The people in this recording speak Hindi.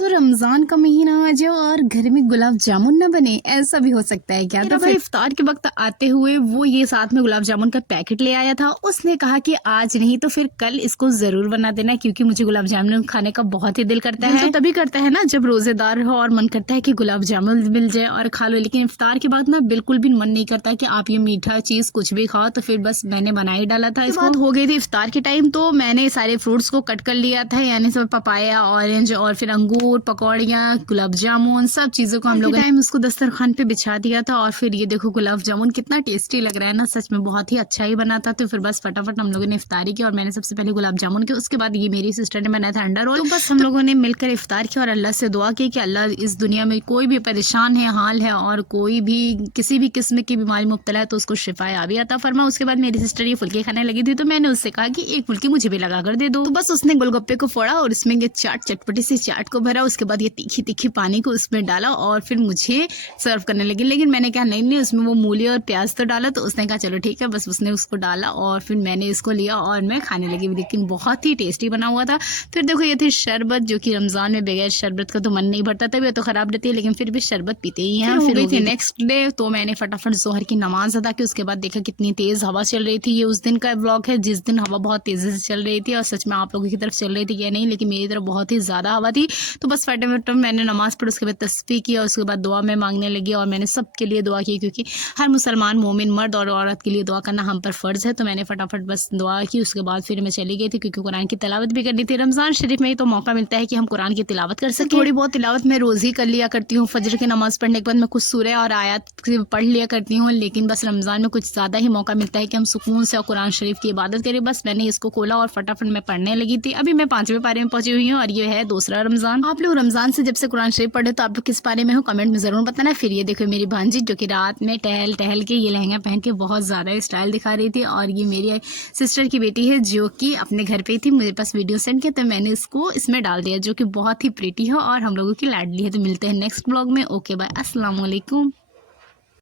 रमजान का महीना आ जाए और घर में गुलाब जामुन न बने, ऐसा भी हो सकता है क्या? तो भाई इफ्तार के वक्त आते हुए वो ये साथ में गुलाब जामुन का पैकेट ले आया था। उसने कहा कि आज नहीं तो फिर कल इसको जरूर बना देना, क्योंकि मुझे गुलाब जामुन खाने का बहुत ही दिल करता है। तो तभी करता है ना जब रोजेदार हो और मन करता है कि गुलाब जामुन मिल जाए और खा लो, लेकिन इफ्तार के बाद ना बिल्कुल भी मन नहीं करता कि आप ये मीठा चीज कुछ भी खाओ। तो फिर बस मैंने बना ही डाला था। इसको हो गई थी इफ्तार के टाइम, तो मैंने सारे फ्रूट्स को कट कर लिया था, यानी सब पपाया, ऑरेंज और फिर अंगूर, पकौड़ियाँ, गुलाब जामुन, सब चीजों को हम लोग टाइम उसको दस्तरखान पे बिछा दिया था। और फिर ये देखो गुलाब जामुन कितना टेस्टी लग रहा है ना, सच में बहुत ही अच्छा ही बना था। तो फिर बस फटाफट हम लोगों ने इफ्तारी की और मैंने सबसे पहले गुलाब जामुन की, उसके बाद ये मेरी सिस्टर ने बनाया था अंडा रोल। तो बस हम लोगों ने मिलकर इफ्तार किया और अल्लाह से दुआ की कि अल्लाह इस दुनिया में कोई भी परेशान है, हाल है और कोई भी किसी भी किस्म की बीमारी मुब्तला है तो उसको शिफा याबी अता फरमा। उसके बाद मेरी सिस्टर ये फुल्के खाने लगी थी, तो मैंने उससे कहा कि एक फुल्की मुझे भी लगा कर दे दो। तो बस उसने गोलगप्पे को फोड़ा और इसमें ये चटपटी सी चाट को भरा। उसके बाद ये तीखी तीखी पानी को उसमें डाला और फिर मुझे सर्व करने लगी। लेकिन मैंने कहा नहीं उसमें वो मूली और प्याज तो डाला। तो उसने कहा चलो ठीक है, बस उसने उसको डाला और फिर मैंने इसको लिया और मैं खाने लगी। लेकिन बहुत ही टेस्टी बना हुआ था। फिर देखो ये थी शरबत, जो कि रमजान में बगैर शरबत का तो मन नहीं भरता, तभी तो खराब रहती है, लेकिन फिर भी शरबत पीते ही हैं। फिर हो गई थी नेक्स्ट डे, तो मैंने फटाफट जोहर की नमाज अदा की। उसके बाद देखा कितनी तेज हवा चल रही थी। ये उस दिन का ब्लॉग है जिस दिन हवा बहुत तेजी से चल रही थी, और सच में आप लोगों की तरफ चल रही थी या नहीं, लेकिन मेरी तरफ बहुत ही ज्यादा हवा थी। तो बस फटाफट मैंने नमाज पढ़ी, उसके बाद तस्बीह किया, उसके बाद दुआ में मांगने लगी और मैंने सबके लिए दुआ की, क्योंकि हर मुसलमान मोमिन मर्द और औरत के लिए दुआ करना हम पर फर्ज है। तो मैंने फटाफट बस दुआ की, उसके बाद फिर मैं चली गई थी, क्योंकि कुरान की तिलावत भी करनी थी। रमजान शरीफ में ही तो मौका मिलता है कि हम कुरान की तिलावत कर सकें। थोड़ी बहुत तिलावत मैं रोज ही कर लिया करती हूँ। फजर की नमाज पढ़ने के बाद मैं कुछ सूरह और आयत पढ़ लिया करती हूँ, लेकिन बस रमजान में कुछ ज्यादा ही मौका मिलता है कि हम सुकून से कुरान शरीफ की इबादत करें। बस मैंने इसको खोला और फटाफट मैं पढ़ने लगी थी। अभी मैं 5वें पारे में पहुंची हुई हूँ और ये है दूसरा रमजान। आप लोग रमजान से जब से कुरान शरीफ पढ़े तो आप लोग किस पारे में हो, कमेंट में जरूर बताना। फिर ये देखो मेरी भांजी, जो कि रात में टहल टहल के ये लहंगा पहन के बहुत ज्यादा स्टाइल दिखा रही थी। और ये मेरी सिस्टर की बेटी है, जो कि अपने घर पे थी, मेरे पास वीडियो सेंड किया तो मैंने इसको इसमें डाल दिया, जो कि बहुत ही प्रीटी है और हम लोगों की लाडली है। तो मिलते हैं नेक्स्ट ब्लॉग में। ओके बाय, अस्सलाम वालेकुम।